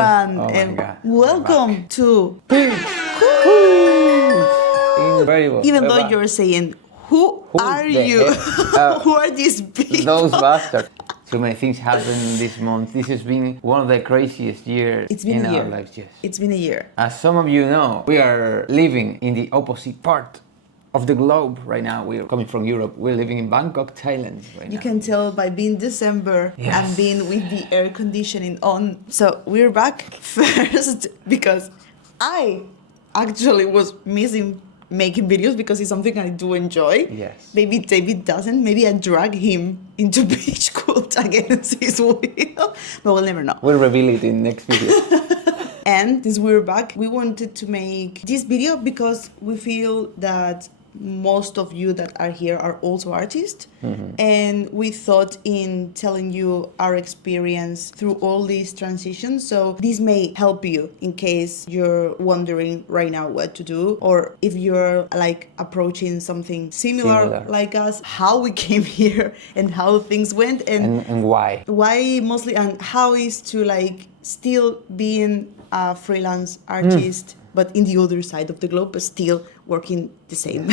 everyone, Oh my and God. welcome to Incredible. Even We're though back. you're saying, who are the you? heck? Who are these people? Those bastards. So many things happened this month. This has been one of the craziest years It's been in a our year. lives. Yes. It's been a year. As some of you know, we are living in the opposite part of the globe right now. We are coming from Europe. We're living in Bangkok, Thailand right You now. can tell by being December Yes. and being with the air conditioning on. So we're back first because I actually was missing making videos because it's something I do enjoy. Yes. Maybe David doesn't. Maybe I drag him into beach cult against his will. But we'll never know. We'll reveal it in next video. And since we're back, we wanted to make this video because we feel that most of you that are here are also artists. And we thought in telling you our experience through all these transitions. So this may help you in case you're wondering right now what to do, or if you're like approaching something similar like us, how we came here and how things went and why. why mostly, and how is to like still being a freelance artist but in the other side of the globe, but still working the same.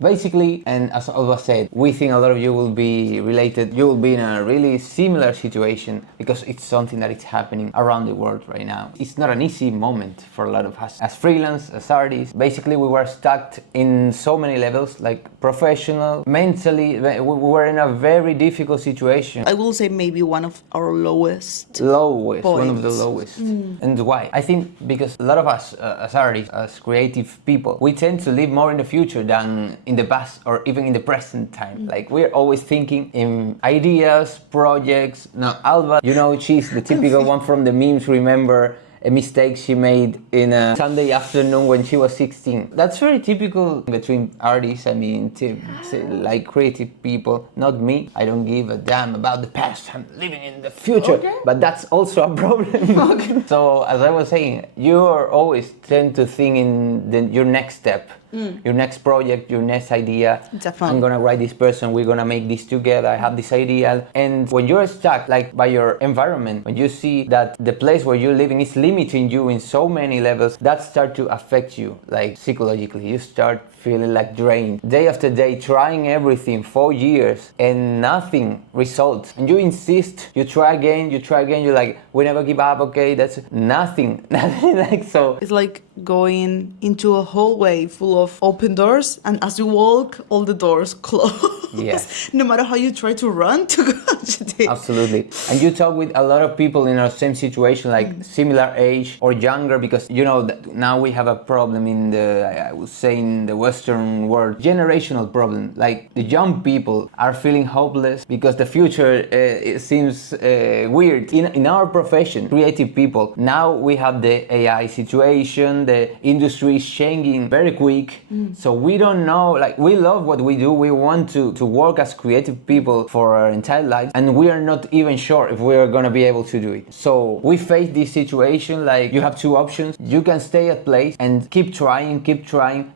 Basically, and as Alba said, we think a lot of you will be related. You will be in a really similar situation because it's something that is happening around the world right now. It's not an easy moment for a lot of us as freelance, as artists. Basically, we were stuck in so many levels, like professional, mentally. We were in a very difficult situation. I will say maybe one of our lowest One of points. the lowest. And why? I think because a lot of us as artists, as creative people, we tend to live more in the future than in the past or even in the present time. Like we're always thinking in ideas, projects. Now Alba, you know, she's the typical one from the memes. Remember a mistake she made in a Sunday afternoon when she was 16. That's very typical between artists, like creative people. Not me, I don't give a damn about the past, I'm living in the future. Okay. But that's also a problem. So as I was saying, you are always tend to think in your next step. Your next project, your next idea. Definitely. I'm gonna write this person, we're gonna make this together, I have this idea. And when you're stuck like by your environment, when you see that the place where you're living is limiting you in so many levels, that start to affect you like psychologically. You start feeling like drained. Day after day, trying everything for years and nothing results. And you insist, you try again, you're like, we never give up, okay, that's nothing. Like so. It's like going into a hallway full of open doors, and as you walk, all the doors close. Yes. No matter how you try to run to go to the... Absolutely. And you talk with a lot of people in our same situation, like similar age or younger, because you know that now we have a problem in the, I would say in the Western world, generational problem. Like the young people are feeling hopeless because the future it seems weird. In our profession, creative people, now we have the AI situation, the industry is changing very quick. So we don't know, like we love what we do, we want to work as creative people for our entire lives, and we are not even sure if we are going to be able to do it. So we face this situation like you have two options. You can stay at place and keep trying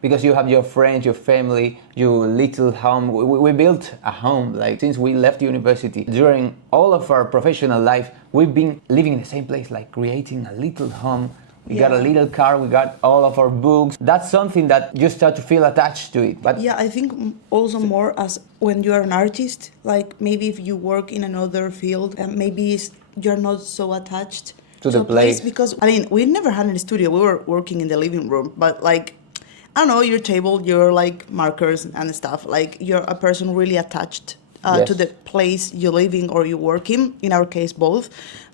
because you have your friends, your family, your little home. We built a home like since we left university. During all of our professional life, we've been living in the same place, like creating a little home. We got a little car, we got all of our books. That's something that you start to feel attached to it. But Yeah, I think also more as when you're an artist, like maybe if you work in another field, and maybe you're not so attached To the a place. place. Because, I mean, we never had in the studio, we were working in the living room, but like, I don't know, your table, your like markers and stuff, like you're a person really attached Yes. to the place you live in or you work in our case, both.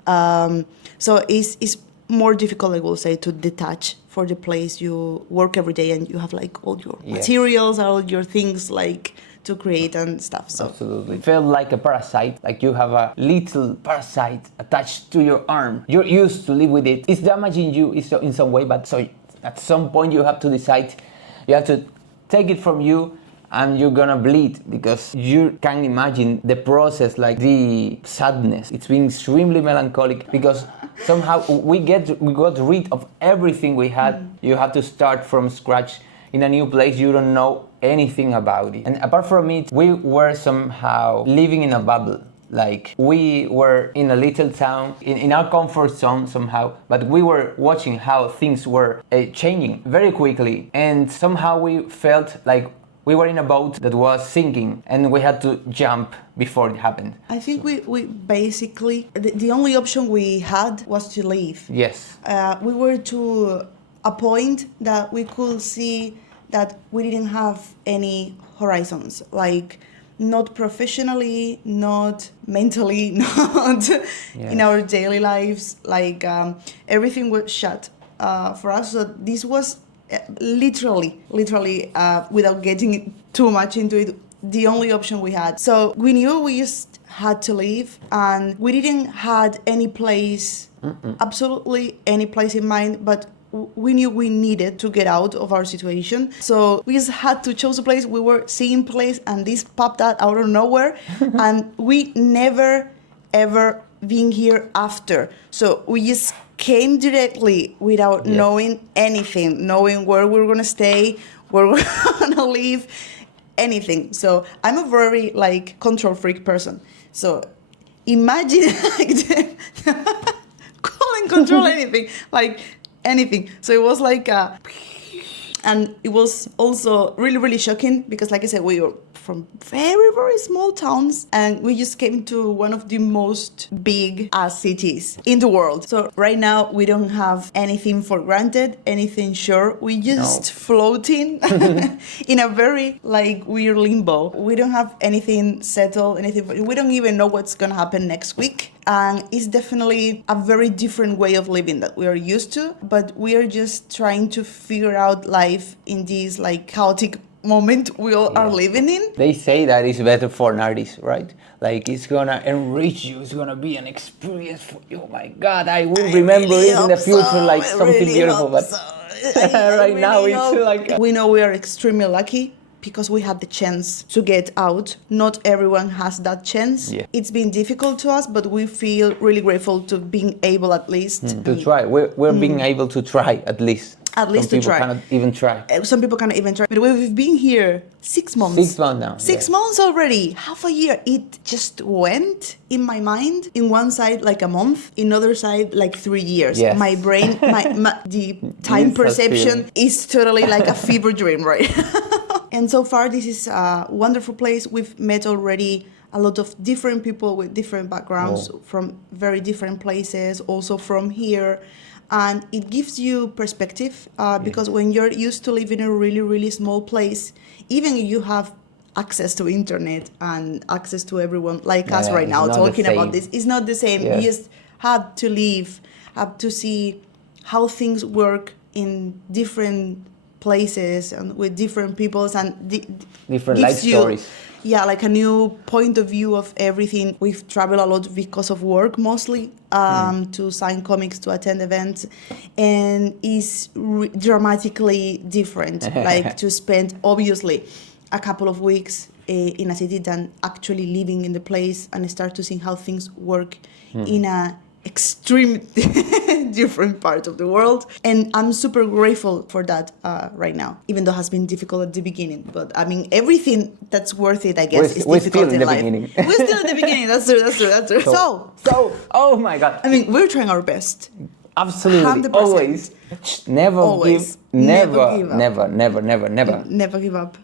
So it's more difficult, I will say, to detach for the place you work every day and you have like all your materials, all your things like to create and stuff. So absolutely. Felt like a parasite, like you have a little parasite attached to your arm. You're used to live with it. It's damaging you in some way, but so at some point you have to decide, you have to take it from you, and you're gonna bleed because you can imagine the process, like the sadness. It's been extremely melancholic because somehow we got rid of everything we had. You have to start from scratch in a new place. You don't know anything about it. And apart from it, we were somehow living in a bubble. Like we were in a little town, in our comfort zone somehow, but we were watching how things were changing very quickly, and somehow we felt like we were in a boat that was sinking and we had to jump before it happened. I think we basically, the only option we had was to leave. Yes. We were to a point that we could see that we didn't have any horizons, like not professionally, not mentally, not in our daily lives, like everything was shut for us. So this was literally, without getting too much into it, the only option we had. So we knew we just had to leave, and we didn't had any place, absolutely any place in mind, but we knew we needed to get out of our situation. So we just had to choose a place. We were seeing place, and this popped out of nowhere, and we never ever been here after. So we just came directly without knowing anything, knowing where we were gonna stay, where we we're gonna live, anything. So I'm a very like control freak person. So imagine like couldn't control anything, like anything. So it was like and it was also really shocking because, like I said, we were from very small towns, and we just came to one of the most big cities in the world. So right now we don't have anything for granted, anything sure. We just floating in a very like weird limbo. We don't have anything settled, anything. We don't even know what's gonna happen next week. And it's definitely a very different way of living that we are used to, but we are just trying to figure out life in this like chaotic moment we all are living in. They say that it's better for an artist, right? Like it's gonna enrich you, it's gonna be an experience for you. Oh my God, I will remember it in the future like something beautiful, but right now it's like... We know we are extremely lucky because we had the chance to get out. Not everyone has that chance. Yeah. It's been difficult to us, but we feel really grateful to being able at least to try. We're being able to try at least. At least Some to try. Some people cannot even try. Some people cannot even try. But we've been here 6 months. 6 months now. 6 months already. Half a year. It just went in my mind. In one side, like a month. In other side, like 3 years. Yes. My brain, the time perception is totally like a fever dream, right? And so far, this is a wonderful place. We've met already a lot of different people with different backgrounds from very different places, also from here. And it gives you perspective because when you're used to living in a really small place, even if you have access to internet and access to everyone like us right now talking about this, it's not the same. You just have to live, have to see how things work in different places and with different peoples and different life stories. Yeah, like a new point of view of everything. We've traveled a lot because of work, mostly, to sign comics, to attend events, and it's dramatically different. Like to spend, obviously, a couple of weeks in a city than actually living in the place and start to see how things work in a extreme different part of the world. And I'm super grateful for that right now, even though it has been difficult at the beginning. But I mean, everything that's worth it, I guess, is difficult in life. We're still in the beginning. That's true. So, oh my God. I mean, we're trying our best. Absolutely. 100%. Always. Never give up.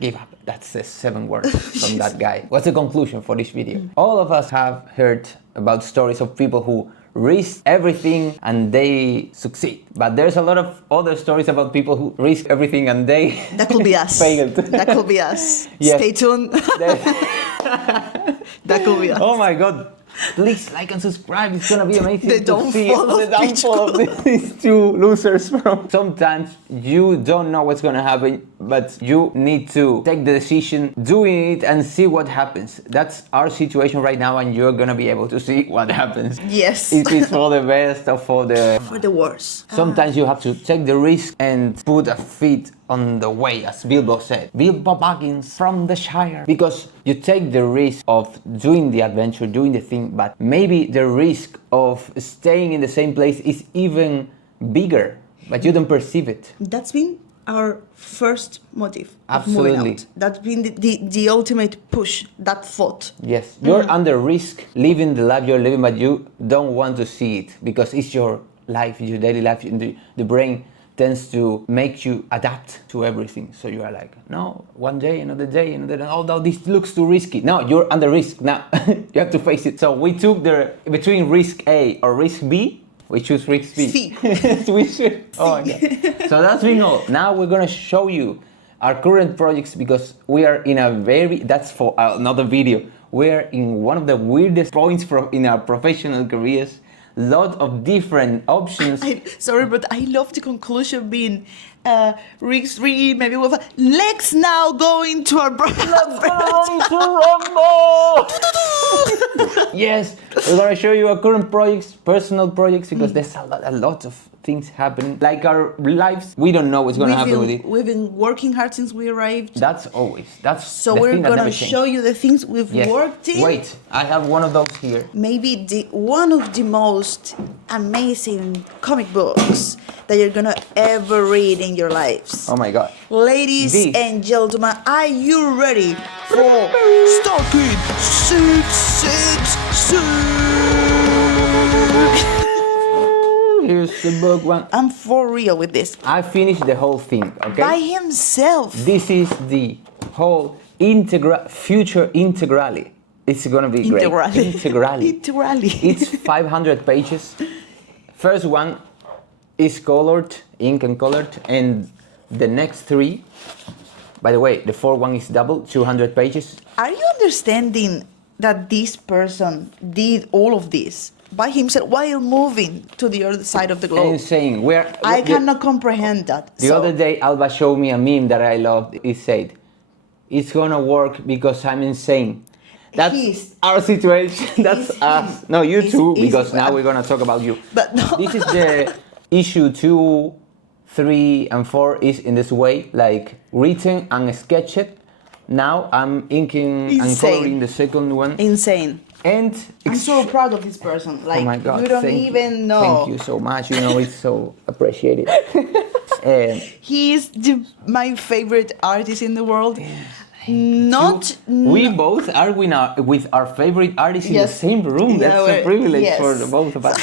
Give up. That's the 7 words from that guy. What's the conclusion for this video? All of us have heard about stories of people who risk everything and they succeed. But there's a lot of other stories about people who risk everything and they that could be us. failed. That could be us. Yes. Stay tuned. That could be us. Oh my God. Please like and subscribe. It's gonna be amazing to see the downfall of these 2 losers. Sometimes you don't know what's gonna happen, but you need to take the decision, doing it, and see what happens. That's our situation right now, and you're gonna be able to see what happens. Yes. It is for the best or for the worst. Sometimes you have to take the risk and put a feet on the way, as Bilbo said. Bilbo Baggins from the Shire. Because you take the risk of doing the adventure, doing the thing, but maybe the risk of staying in the same place is even bigger, but you don't perceive it. That's been our first motive of Absolutely. moving out. That's been the ultimate push, that thought. Yes, you're under risk living the life you're living, but you don't want to see it because it's your life, your daily life. And the brain tends to make you adapt to everything. So you are like, no, one day, another, although this looks too risky. No, you're under risk now. You have to face it. So we took between risk A or risk B, we choose risk B. C. Oh my God. So that's been all. Now we're gonna show you our current projects because we are in that's for another video. We're in one of the weirdest points in our professional careers. Lot of different options. Sorry, but I love the conclusion being risk 3, maybe with let's now go into our Yes, we're gonna show you our current projects, personal projects, because there's a lot of things happening. Like our lives, we don't know what's gonna happen with it. We've been working hard since we arrived. So we're gonna show you the things we've worked in. Wait, I have one of those here. Maybe one of the most amazing comic books that you're gonna ever read in your lives. Oh my God. Ladies and gentlemen, are you ready for Starkid 666? Here's the book one. I'm for real with this. I finished the whole thing, okay? By himself. This is the whole future integrale. It's gonna be great. Integrale. It's 500 pages. First one is colored, ink and colored, and the next 3, by the way, the fourth one is double, 200 pages. Are you understanding that this person did all of this by himself while moving to the other side of the globe? Insane. I cannot comprehend that. The other day, Alba showed me a meme that I loved. It said, "It's gonna work because I'm insane." That's our situation. That's us. No, you too, because now we're gonna talk about you. But no. This is the issue 2, 3, and 4 is in this way, like written and sketched. Now I'm inking and coloring the second one. Insane. And I'm so proud of this person. Like, oh my God, you don't even know. Thank you so much. You know, it's so appreciated. He's my favorite artist in the world. We both are with our favorite artists in the same room. That's a privilege for the both of us.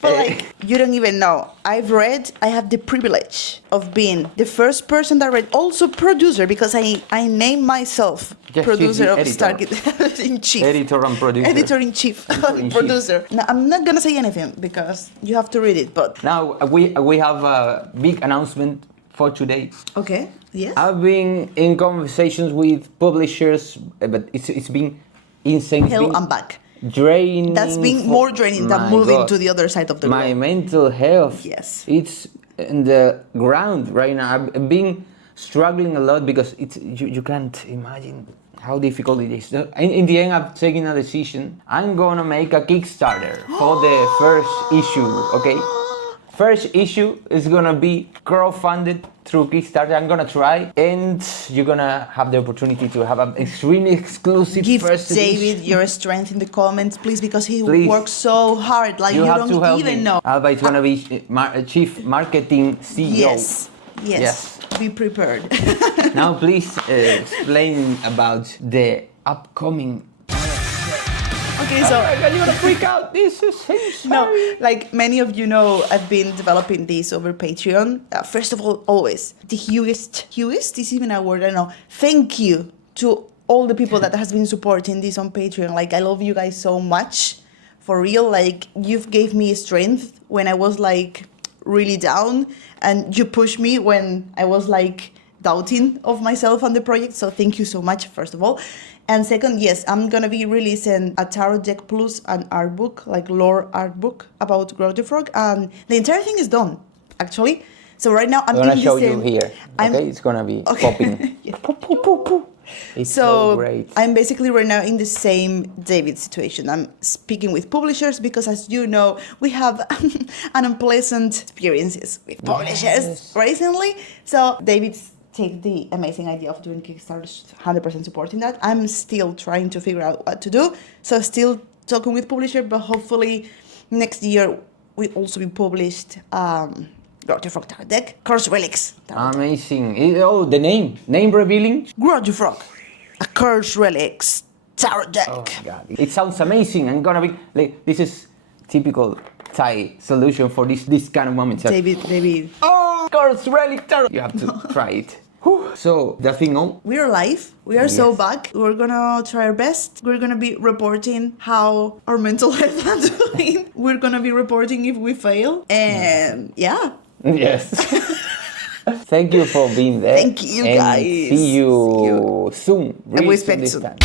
But like, you don't even know. I have the privilege of being the first person that read, also producer, because I name myself producer of Starkid in chief. Editor and producer. Editor in chief. Producer. Now, I'm not gonna say anything because you have to read it. But now we have a big announcement for today. Okay. Yes. I've been in conversations with publishers, but it's been insane. I'm back. Draining. That's been more draining than moving to the other side of the globe. My mental health. Yes. It's in the ground right now. I've been struggling a lot because you can't imagine how difficult it is. In the end, I've taken a decision. I'm gonna make a Kickstarter for the first issue. Okay. First issue is gonna be crowdfunded through Kickstarter. I'm gonna try, and you're gonna have the opportunity to have an extremely exclusive first edition. Give David your strength in the comments, please, because he works so hard. Like you don't even know. Alba is gonna be chief marketing CEO. Yes. Be prepared. Now, please explain about the upcoming. Okay, so you're gonna freak out. This is insane. No, like many of you know, I've been developing this over Patreon. First of all, always the hugest is even a word, I don't know. Thank you to all the people that has been supporting this on Patreon. Like, I love you guys so much, for real. Like, you've gave me strength when I was like really down, and you pushed me when I was like doubting of myself on the project. So thank you so much, first of all. And second, yes, I'm gonna be releasing a Tarot Deck Plus, an art book, like lore art book about Grow the Frog, and the entire thing is done, actually. So right now I'm gonna show you here. Okay, it's gonna be popping. Yeah. It's so great. I'm basically right now in the same David situation. I'm speaking with publishers because, as you know, we have unpleasant experiences with publishers recently. So David's take the amazing idea of doing Kickstarter, 100% supporting that. I'm still trying to figure out what to do. So still talking with publisher, but hopefully next year we also be published Grotefrog tarot deck. Curse Relics tarot deck. Amazing. Oh, the name revealing. Grotefrog, a Curse Relics tarot deck. Oh God, it sounds amazing. I'm gonna be like, this is typical Thai solution for this kind of moments. David. Oh, Curse Relic Tarot. You have to try it. Whew. So the thing on. We're alive. We are so Yes. back. We're gonna try our best. We're gonna be reporting how our mental health is doing. We're gonna be reporting if we fail. And yeah. Yes. Thank you for being there. Thank you, and guys. See you soon. And we Real expect this soon. time.